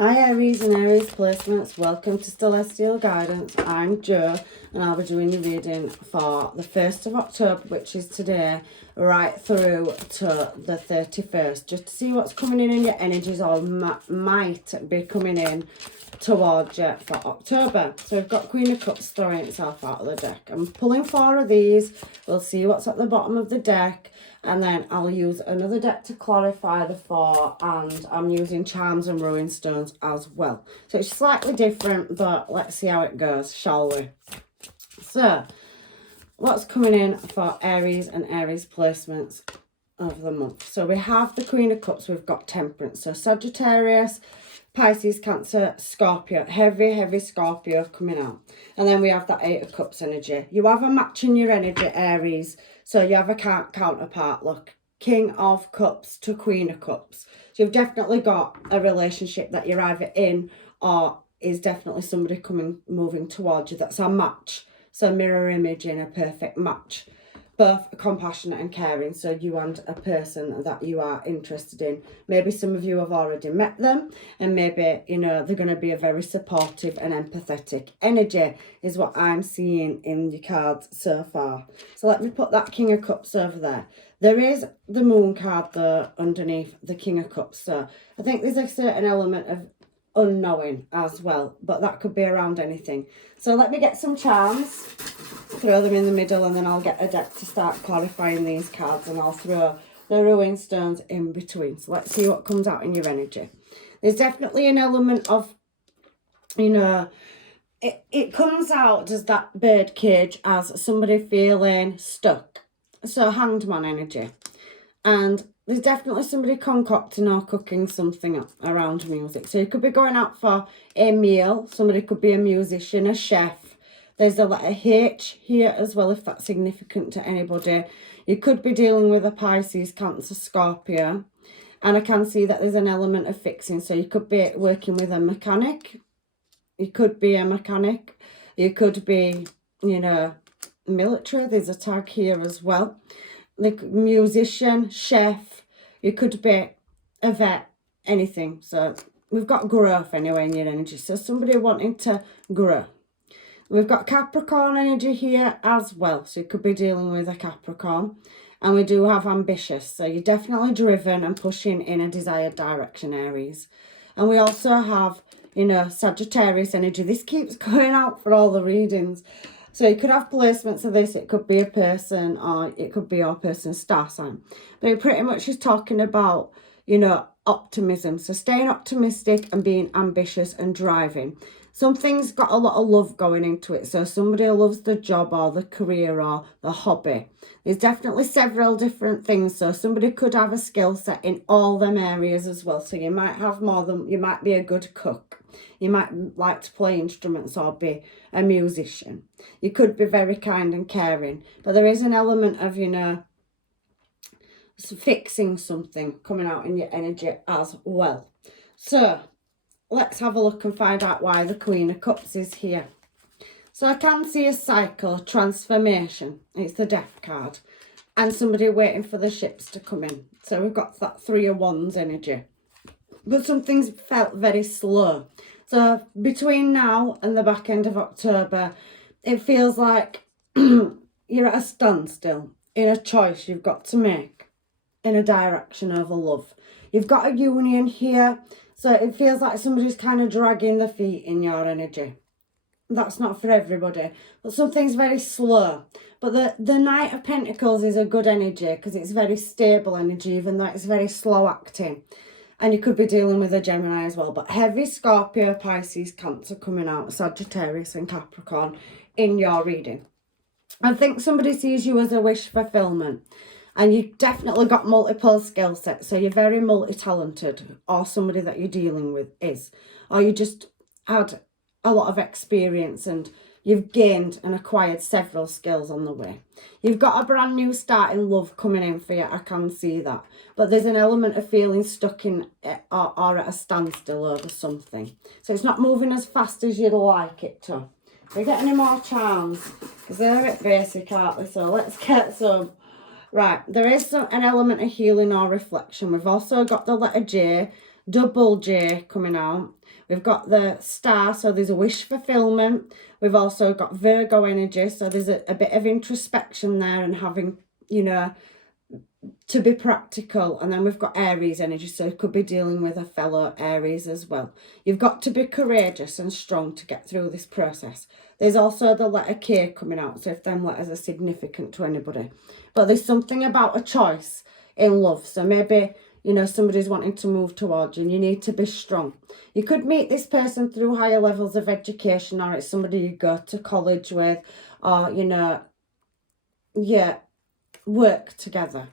Hi Aries and Aries placements, welcome to Celestial Guidance. I'm Jo and I'll be doing your reading for the 1st of October, which is today, right through to the 31st, just to see what's coming in your energies or might be coming in towards you for October. So we've got Queen of Cups throwing itself out of the deck. I'm pulling 4 of these, we'll see what's at the bottom of the deck. And then I'll use another deck to clarify the 4, and I'm using charms and ruin stones as well. So it's slightly different, but let's see how it goes, shall we? So, what's coming in for Aries and Aries placements of the month? So we have the Queen of Cups, we've got Temperance. So Sagittarius, Pisces, Cancer, Scorpio, heavy Scorpio coming out. And then we have that 8 of Cups energy. You have a match in your energy, Aries. So you have a counterpart, look. King of Cups to Queen of Cups. So you've definitely got a relationship that you're either in or is definitely somebody moving towards you. That's a match. So mirror image in a perfect match. Both compassionate and caring, so you and a person that you are interested in. Maybe some of you have already met them, and maybe, you know, they're going to be a very supportive and empathetic energy is what I'm seeing in the cards so far. So let me put that King of Cups over there. There is the Moon card though underneath the King of Cups, so I think there's a certain element of unknowing as well, but that could be around anything. So let me get some charms, throw them in the middle, and then I'll get a deck to start clarifying these cards, and I'll throw the ruin stones in between. So let's see what comes out in your energy. There's definitely an element of, you know, it comes out as that bird cage, as somebody feeling stuck. So Hanged Man energy. And there's definitely somebody concocting or cooking something up around music. So you could be going out for a meal. Somebody could be a musician, a chef. There's a letter H here as well, if that's significant to anybody. You could be dealing with a Pisces, Cancer, Scorpio. And I can see that there's an element of fixing. So you could be working with a mechanic. You could be a mechanic. You could be, you know, military. There's a tag here as well. The musician, chef, you could be a vet, anything. So we've got growth anyway in your energy. So somebody wanting to grow. We've got Capricorn energy here as well. So you could be dealing with a Capricorn. And we do have ambitious. So you're definitely driven and pushing in a desired direction, Aries. And we also have, you know, Sagittarius energy. This keeps going out for all the readings. So you could have placements of this. It could be a person or it could be your person's star sign. But it pretty much is talking about, you know, optimism. So staying optimistic and being ambitious and driving. Something's got a lot of love going into it. So somebody loves the job or the career or the hobby. There's definitely several different things. So somebody could have a skill set in all them areas as well. So you might have more than, you might be a good cook. You might like to play instruments or be a musician. You could be very kind and caring. But there is an element of, you know, fixing something coming out in your energy as well. So let's have a look and find out why the Queen of Cups is here. So I can see a cycle, a transformation. It's the Death card. And somebody waiting for the ships to come in. So we've got that 3 of Wands energy. But something's felt very slow. So between now and the back end of October, it feels like you're at a standstill in a choice you've got to make in a direction over love. You've got a union here. So it feels like somebody's kind of dragging their feet in your energy. That's not for everybody. But something's very slow. But the Knight of Pentacles is a good energy because it's very stable energy, even though it's very slow acting. And you could be dealing with a Gemini as well. But heavy Scorpio, Pisces, Cancer coming out, Sagittarius and Capricorn in your reading. I think somebody sees you as a wish fulfillment. And you've definitely got multiple skill sets. So you're very multi-talented. Or somebody that you're dealing with is. Or you just had a lot of experience and you've gained and acquired several skills on the way. You've got a brand new start in love coming in for you. I can see that. But there's an element of feeling stuck in or at a standstill over something. So it's not moving as fast as you'd like it to. Do we get any more charms? Because they're a bit basic, aren't they? So let's get some. Right, there is an element of healing or reflection. We've also got the letter J. double J coming out. We've got the star, so there's a wish fulfillment. We've also got Virgo energy, so there's a bit of introspection there and having, you know, to be practical. And then we've got Aries energy, so you could be dealing with a fellow Aries as well. You've got to be courageous and strong to get through this process. There's also the letter K coming out, so if them letters are significant to anybody. But there's something about a choice in love, so maybe, you know, somebody's wanting to move towards you and you need to be strong. You could meet this person through higher levels of education, or it's somebody you go to college with, or, you know, yeah, work together.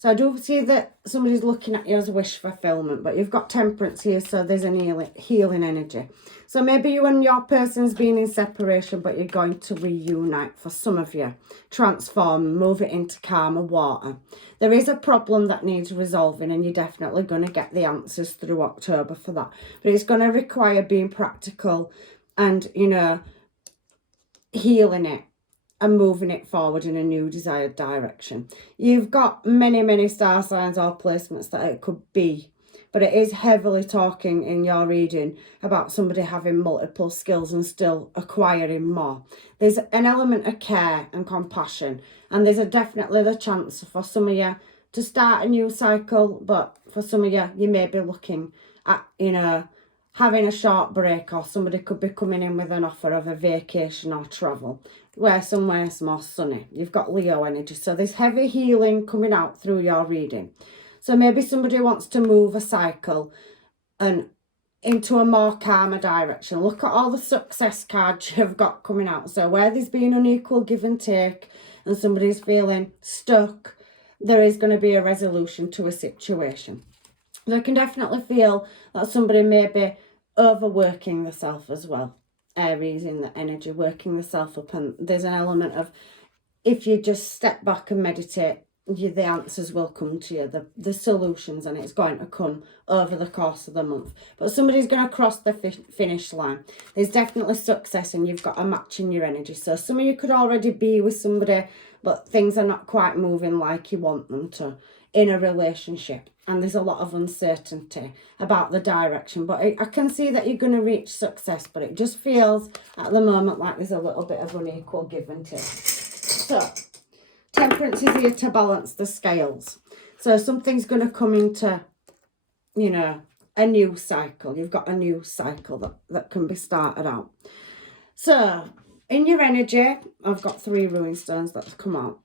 So I do see that somebody's looking at you as a wish fulfillment, but you've got Temperance here, so there's an healing energy. So maybe you and your person's been in separation, but you're going to reunite for some of you. Transform, move it into calmer water. There is a problem that needs resolving, and you're definitely going to get the answers through October for that. But it's going to require being practical and, you know, healing it and moving it forward in a new desired direction. You've got many star signs or placements that it could be, but it is heavily talking in your reading about somebody having multiple skills and still acquiring more. There's an element of care and compassion, and there's definitely the chance for some of you to start a new cycle, but for some of you, you may be looking at, you know, having a short break, or somebody could be coming in with an offer of a vacation or travel where somewhere's more sunny. You've got Leo energy, so there's heavy healing coming out through your reading. So maybe somebody wants to move a cycle and into a more calmer direction. Look at all the success cards you've got coming out. So where there's been unequal give and take and somebody's feeling stuck, there is going to be a resolution to a situation. I can definitely feel that somebody may be overworking themselves as well. Aries in the energy, working themselves up, and there's an element of, if you just step back and meditate, the answers will come to you, the solutions, and it's going to come over the course of the month. But somebody's going to cross the finish line. There's definitely success, and you've got a match in your energy. So some of you could already be with somebody, but things are not quite moving like you want them to in a relationship. And there's a lot of uncertainty about the direction. But I can see that you're going to reach success, but it just feels at the moment like there's a little bit of unequal give and take. So Temperance is here to balance the scales. So something's going to come into, you know, a new cycle. You've got a new cycle that can be started out. So in your energy, I've got 3 ruin stones that have come out.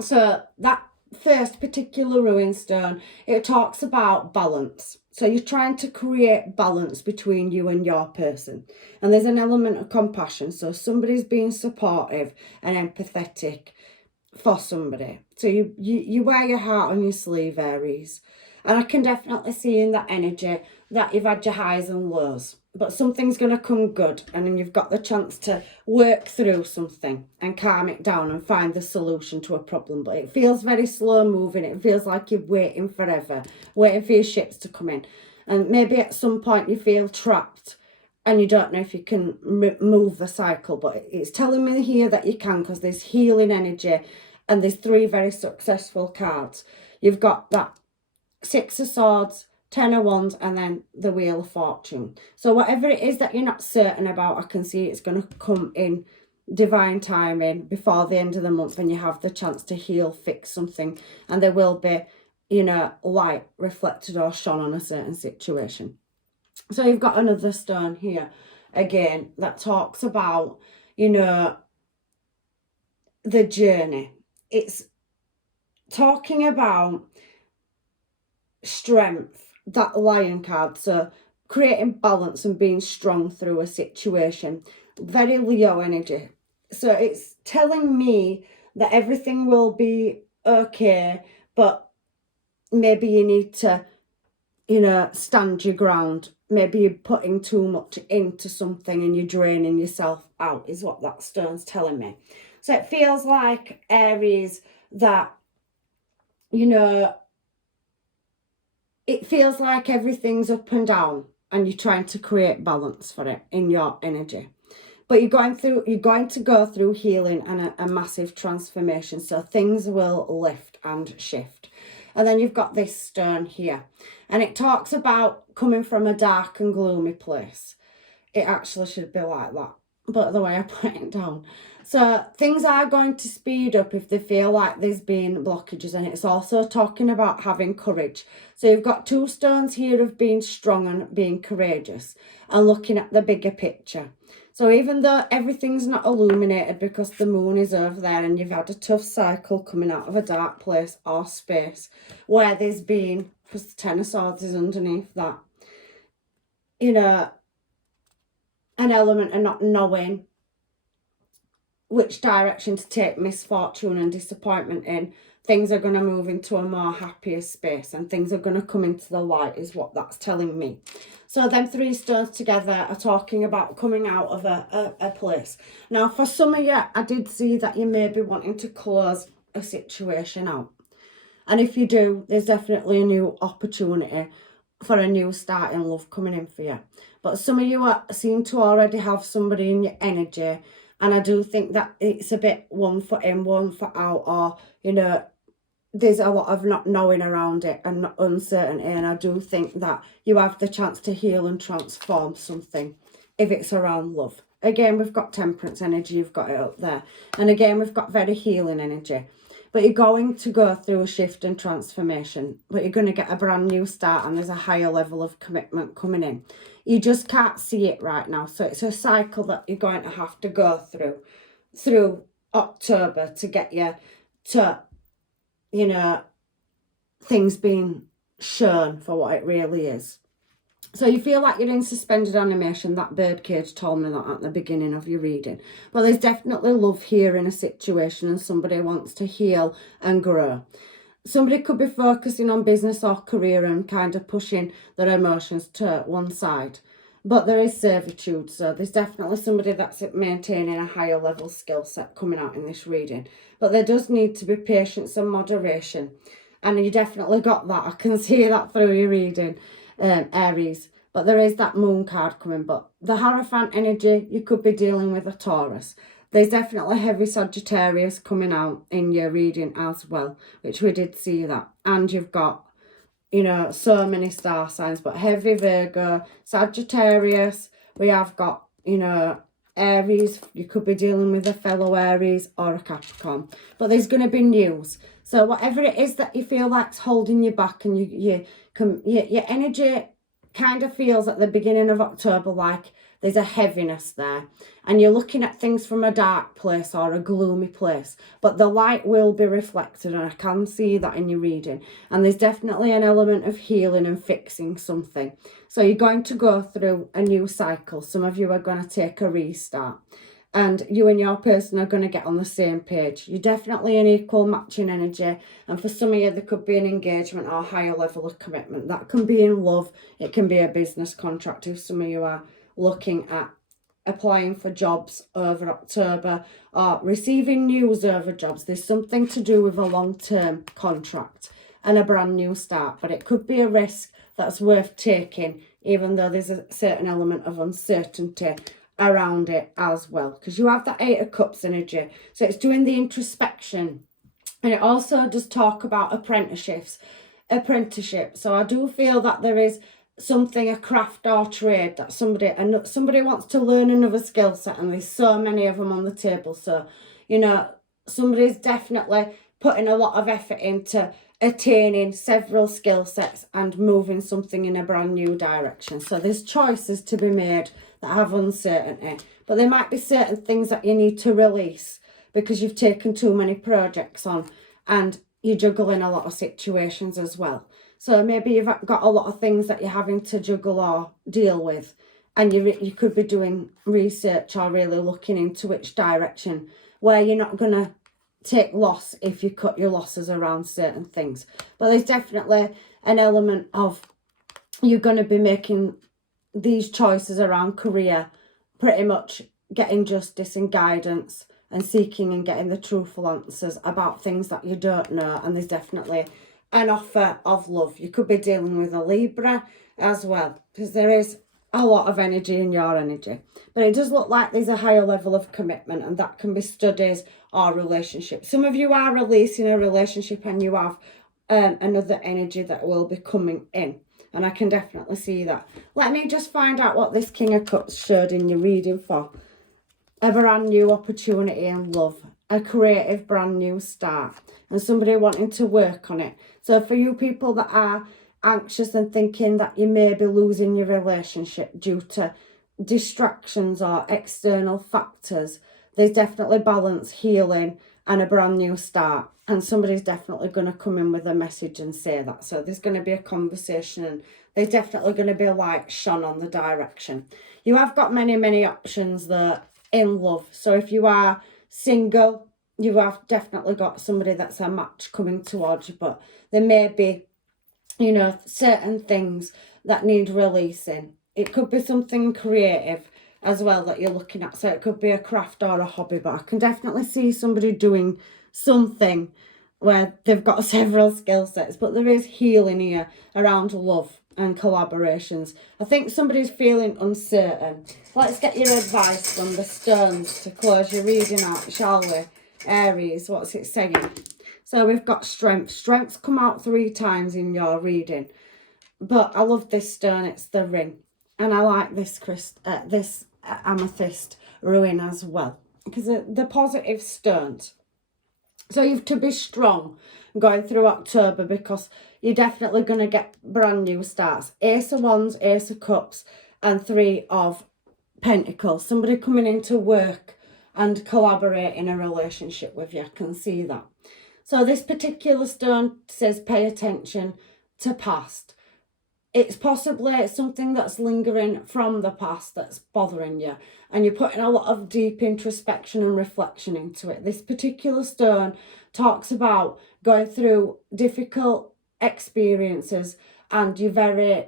So that first particular ruin stone, it talks about balance. So you're trying to create balance between you and your person. And there's an element of compassion. So somebody's being supportive and empathetic for somebody. So you wear your heart on your sleeve, Aries. And I can definitely see in that energy that you've had your highs and lows. But something's going to come good, and then you've got the chance to work through something and calm it down and find the solution to a problem. But it feels very slow moving. It feels like you're waiting forever, waiting for your ships to come in. And maybe at some point you feel trapped and you don't know if you can move the cycle. But it's telling me here that you can, because there's healing energy and there's 3 very successful cards. You've got that 6 of Swords, 10 of Wands, and then the Wheel of Fortune. So whatever it is that you're not certain about, I can see it's going to come in divine timing before the end of the month, when you have the chance to heal, fix something, and there will be, you know, light reflected or shone on a certain situation. So you've got another stone here again that talks about, you know, the journey. It's talking about strength, that Lion card. So creating balance and being strong through a situation. Very Leo energy. So it's telling me that everything will be okay, but maybe you need to, you know, stand your ground. Maybe you're putting too much into something and you're draining yourself out, is what that stone's telling me. So it feels like, Aries, that, you know, it feels like everything's up and down and you're trying to create balance for it in your energy. But you're going to go through healing and a massive transformation. So things will lift and shift. And then you've got this stone here. And it talks about coming from a dark and gloomy place. It actually should be like that, but the way I put it down. So things are going to speed up if they feel like there's been blockages, and it's also talking about having courage. So you've got two stones here of being strong and being courageous and looking at the bigger picture. So even though everything's not illuminated because the moon is over there and you've had a tough cycle coming out of a dark place or space where there's been, because the Ten of Swords is underneath that, you know, an element of not knowing which direction to take misfortune and disappointment in, things are going to move into a more happier space and things are going to come into the light, is what that's telling me. So them three stones together are talking about coming out of a place. Now, for some of you, I did see that you may be wanting to close a situation out. And if you do, there's definitely a new opportunity for a new start in love coming in for you. But some of you seem to already have somebody in your energy. And I do think that it's a bit one foot in, one foot out, or, you know, there's a lot of not knowing around it and uncertainty. And I do think that you have the chance to heal and transform something if it's around love. Again, we've got temperance energy, you've got it up there. And again, we've got very healing energy. But you're going to go through a shift and transformation, but you're going to get a brand new start and there's a higher level of commitment coming in. You just can't see it right now. So it's a cycle that you're going to have to go through October to get you to, you know, things being shown for what it really is. So you feel like you're in suspended animation. That birdcage told me that at the beginning of your reading. But there's definitely love here in a situation and somebody wants to heal and grow. Somebody could be focusing on business or career and kind of pushing their emotions to one side. But there is servitude, so there's definitely somebody that's maintaining a higher level skill set coming out in this reading. But there does need to be patience and moderation. And you definitely got that. I can see that through your reading, Aries. But there is that moon card coming. But the Hierophant energy, you could be dealing with a Taurus. There's definitely heavy Sagittarius coming out in your reading as well, which we did see that. And you've got, you know, so many star signs, but heavy Virgo, Sagittarius. We have got, you know, Aries. You could be dealing with a fellow Aries or a Capricorn. But there's going to be news. So whatever it is that you feel like's holding you back, and your energy kind of feels at the beginning of October like there's a heaviness there, and you're looking at things from a dark place or a gloomy place, but the light will be reflected, and I can see that in your reading. And there's definitely an element of healing and fixing something. So you're going to go through a new cycle. Some of you are going to take a restart, and you and your person are going to get on the same page. You're definitely an equal matching energy. And for some of you, there could be an engagement or a higher level of commitment. That can be in love. It can be a business contract if some of you are looking at applying for jobs over October or receiving news over jobs. There's something to do with a long-term contract and a brand new start. But it could be a risk that's worth taking, even though there's a certain element of uncertainty around it as well, because you have that Eight of Cups energy. So it's doing the introspection, and it also does talk about apprenticeship. So I do feel that there is something, a craft or trade that somebody wants to learn another skill set, and there's so many of them on the table. So, you know, somebody's definitely putting a lot of effort into attaining several skill sets and moving something in a brand new direction. So there's choices to be made that have uncertainty, but there might be certain things that you need to release because you've taken too many projects on and you're juggling a lot of situations as well. So maybe you've got a lot of things that you're having to juggle or deal with, and you could be doing research or really looking into which direction, where you're not going to take loss if you cut your losses around certain things. But there's definitely an element of you're going to be making these choices around career, pretty much getting justice and guidance and seeking and getting the truthful answers about things that you don't know. And there's definitely an offer of love. You could be dealing with a Libra as well, because there is a lot of energy in your energy. But it does look like there's a higher level of commitment, and that can be studies or relationships. Some of you are releasing a relationship and you have another energy that will be coming in. And I can definitely see that. Let me just find out what this King of Cups showed in your reading for. A brand new opportunity in love. A creative brand new start. And somebody wanting to work on it. So for you people that are anxious and thinking that you may be losing your relationship due to distractions or external factors, there's definitely balance, healing, and a brand new start. And somebody's definitely going to come in with a message and say that. So there's going to be a conversation, and there's definitely going to be a light shone on the direction. You have got many, many options there in love. So if you are single, you have definitely got somebody that's a match coming towards you. But there may be, you know, certain things that need releasing. It could be something creative as well that you're looking at. So it could be a craft or a hobby, but I can definitely see somebody doing something where they've got several skill sets, but there is healing here around love and collaborations. I think somebody's feeling uncertain. Let's get your advice from the stones to close your reading out, shall we? Aries, what's it saying? So we've got strength. Strength's come out 3 times in your reading. But I love this stone. It's the ring. And I like this amethyst ruin as well. Because the positive stones. So you have to be strong going through October, because you're definitely going to get brand new starts. Ace of Wands, Ace of Cups, and 3 of Pentacles. Somebody coming into work and collaborate in a relationship with you. I can see that. So this particular stone says pay attention to past. It's possibly something that's lingering from the past that's bothering you, and you're putting a lot of deep introspection and reflection into it. This particular stone talks about going through difficult experiences, and you're very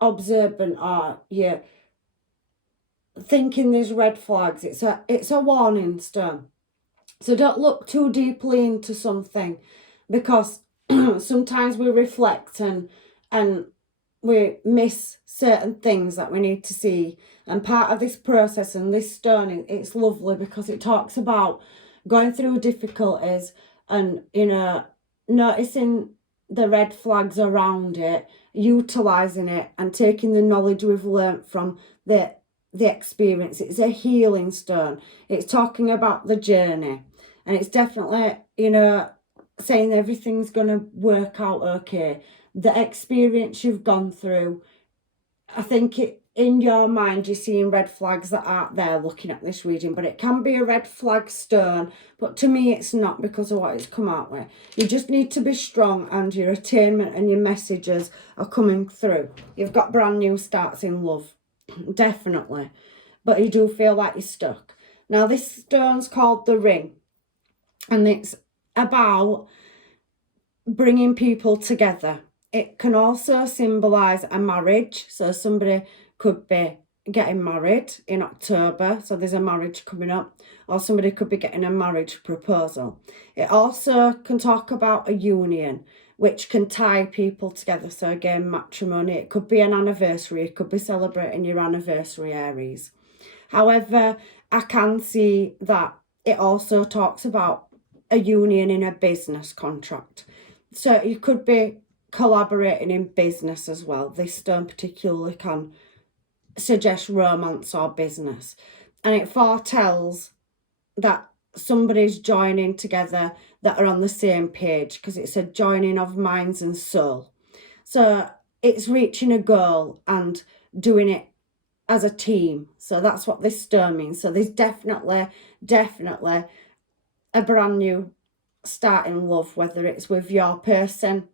observant, or you're thinking there's red flags. It's a warning stone. So don't look too deeply into something, because sometimes we reflect and we miss certain things that we need to see. And part of this process and this stone, it's lovely because it talks about going through difficulties and, you know, noticing the red flags around it, utilising it and taking the knowledge we've learnt from the experience. It's a healing stone. It's talking about the journey, and it's definitely, you know, saying everything's going to work out okay. The experience you've gone through, I think in your mind you're seeing red flags that aren't there looking at this reading, but it can be a red flag stone, but to me it's not, because of what it's come out with. You just need to be strong, and your attainment and your messages are coming through. You've got brand new starts in love, definitely, but you do feel like you're stuck. Now this stone's called the ring, and it's about bringing people together. It can also symbolise a marriage. So somebody could be getting married in October. So there's a marriage coming up. Or somebody could be getting a marriage proposal. It also can talk about a union, which can tie people together. So again, matrimony. It could be an anniversary. It could be celebrating your anniversary, Aries. However, I can see that it also talks about a union in a business contract. So you could be collaborating in business as well. This stone particularly can suggest romance or business, and it foretells that somebody's joining together that are on the same page, because it's a joining of minds and soul. So it's reaching a goal and doing it as a team. So that's what this stone means. So there's definitely a brand new start in love, whether it's with your person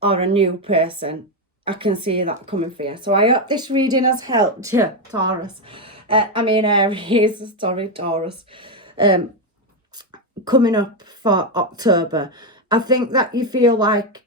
or a new person. I can see that coming for you. So I hope this reading has helped you, Taurus. Aries, sorry, Taurus. Coming up for October, I think that you feel like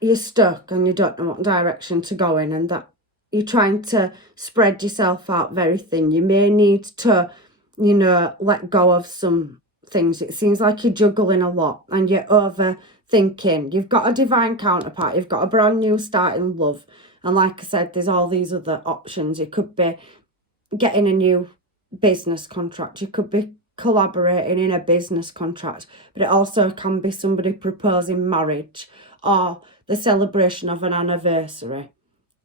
you're stuck and you don't know what direction to go in, and that you're trying to spread yourself out very thin. You may need to, you know, let go of some things. It seems like you're juggling a lot and you're overthinking. You've got a divine counterpart. You've got a brand new start in love. And like I said, there's all these other options. It could be getting a new business contract. You could be collaborating in a business contract, but it also can be somebody proposing marriage or the celebration of an anniversary.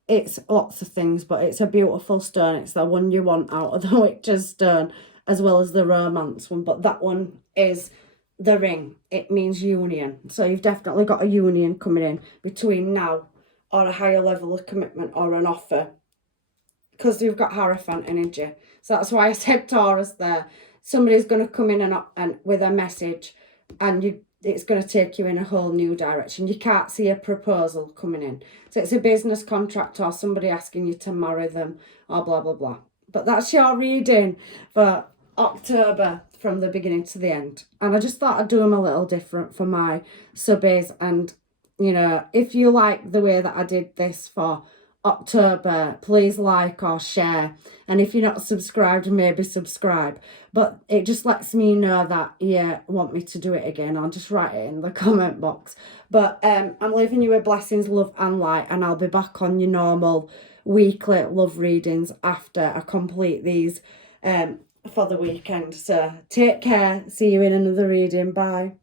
It's lots of things, but it's a beautiful stone. It's the one you want out of the Witcher's stone, as well as the romance one. But that one is the ring. It means union. So you've definitely got a union coming in between now or a higher level of commitment or an offer, because you've got Hierophant energy. So that's why I said Taurus there. Somebody's going to come in and with a message, and it's going to take you in a whole new direction. You can't see a proposal coming in. So it's a business contract or somebody asking you to marry them or blah, blah, blah. But that's your reading for October from the beginning to the end. And I just thought I'd do them a little different for my subbies. And, you know, if you like the way that I did this for October, please like or share, and if you're not subscribed, maybe subscribe. But it just lets me know that you want me to do it again. I'll just write it in the comment box. But I'm leaving you with blessings, love and light, and I'll be back on your normal weekly love readings after I complete these for the weekend. So take care, see you in another reading. Bye.